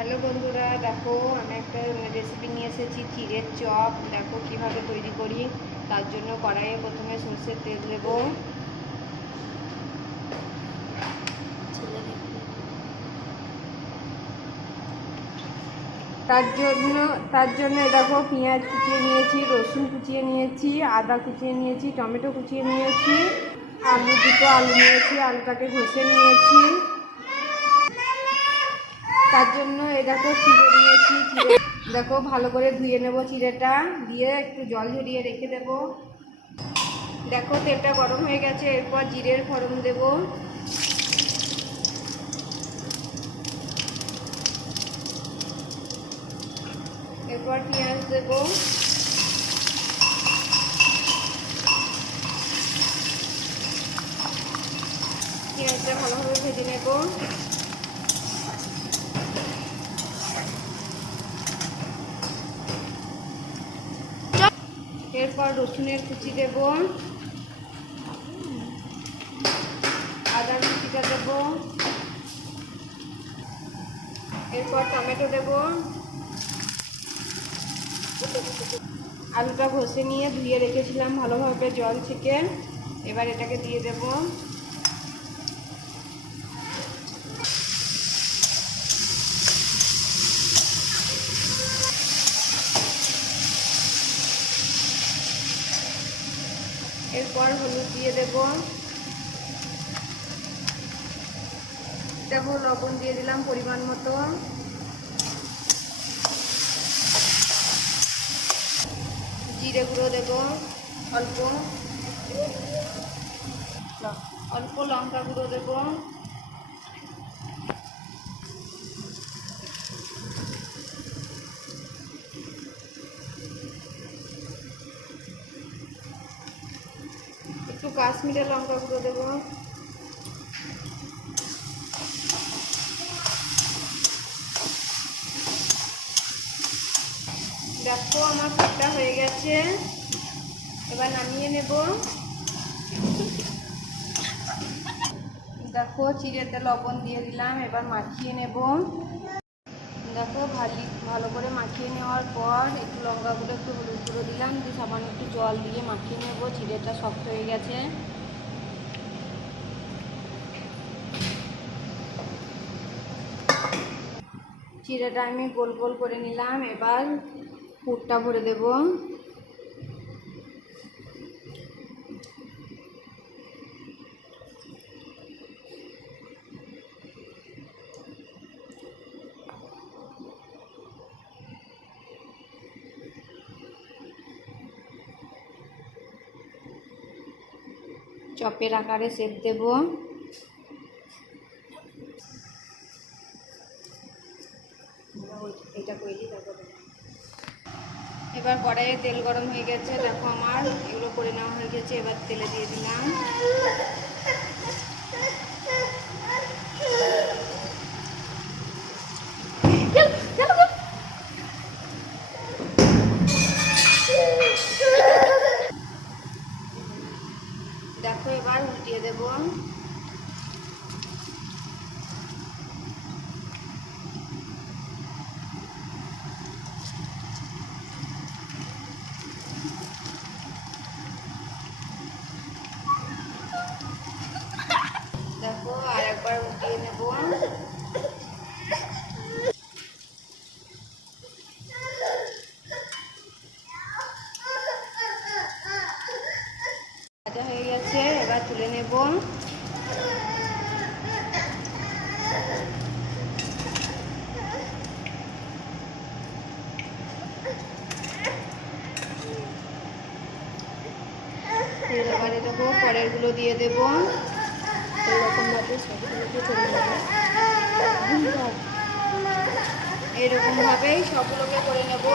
Hello বন্ধুরা, দেখো আমি একটা রেসিপি নিয়ে এসেছি চিড়ের চপ। দেখো কিভাবে তৈরি করি। তার জন্য কড়াইয়ে প্রথমে সরষের তেল দেব। তার জন্য দেখো পেঁয়াজ কুচিয়ে নিয়েছি, রসুন কুচিয়ে নিয়েছি, আদা কুচিয়ে নিয়েছি, টমেটো কুচিয়ে নিয়েছি, দুটো আলু নিয়েছি, আলুটাকে ঘষে নিয়েছি। তার জন্য দেখো চিড়ে নিয়েছি, দেখো ভালো করে ধুয়ে নেব চিড়েটা, দিয়ে একটু জল ঝরিয়ে রেখে দেব। দেখো তেলটা গরম হয়ে গেছে, এরপর জিরের ফোড়ন দেব। এরপর পেঁয়াজ দেব। পেঁয়াজটা ভালোভাবে ভেজে নেব। এরপর রসুনের কুচি দেব, আদার কুচিটা দেব, এরপর টমেটো দেব। আলুটা ঘষে নিয়ে ধুয়ে রেখেছিলাম ভালোভাবে জল ছেঁকে, এবার এটাকে দিয়ে দেব। এরপর হলুদ দিয়ে দেব, দেখো লবণ দিয়ে দিলাম পরিমাণ মতো। জিরে গুঁড়ো দেব অল্প, অল্প লঙ্কা গুঁড়ো দেব। একটু কাশ্মীরি লঙ্কা গুঁড়ো দেব। দেখো আমার পুরটা হয়ে গেছে, এবার নামিয়ে নেব। দেখো চিড়েতে লবণ দিয়ে দিলাম, এবার মাখিয়ে নেব। দেখো ভালো করে মাখিয়ে নেওয়ার পর একটু লঙ্কা গুঁড়ো, একটু হলুদ গুঁড়ো দিলাম, দিয়ে সামান্য একটু জল দিয়ে মাখিয়ে নেব। চিড়েটা শক্ত হয়ে গেছে। চিড়েটা আমি গোল গোল করে নিলাম, এবার পুরটা ভরে দেব। চপের আকারে শেপ দেব। এবার কড়াইয়ে তেল গরম হয়ে গেছে, দেখো আমার এগুলো করে নেওয়া হয়ে গেছে, এবার তেলে দিয়ে দিলাম। দেখো এবার উল্টিয়ে দেব। দেখো আর একবার উল্টিয়ে নেব। ভাজা হয়ে গেছে, এবার তুলে নেব। এবারে দেবো, পরের গুলো দিয়ে দেবো। এরকম ভাবেই সবগুলোকে করে নেব।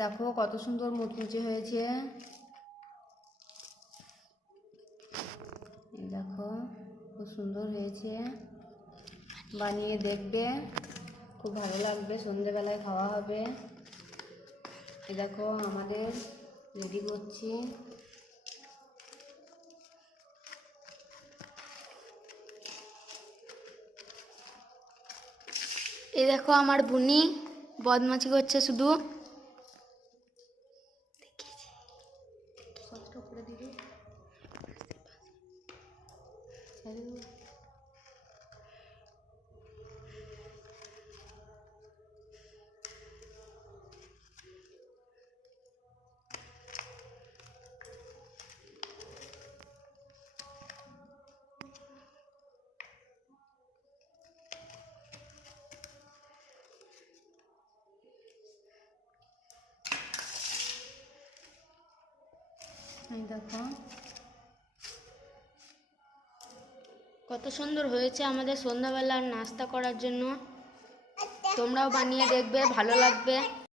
দেখো কত সুন্দর মুচমুচে হয়েছে। দেখো খুব সুন্দর হয়েছে, বানিয়ে দেখবে, খুব ভালো লাগবে, সন্ধেবেলায় খাওয়া হবে। দেখো আমাদের রেডি করছি। এই দেখো আমার বুনি বদমাছি করছে শুধু। এই দেখো কত সুন্দর হয়েছে আমাদের সন্ধ্যাবেলার নাস্তা করার জন্য। তোমরাও বানিয়ে দেখবে, ভালো লাগবে।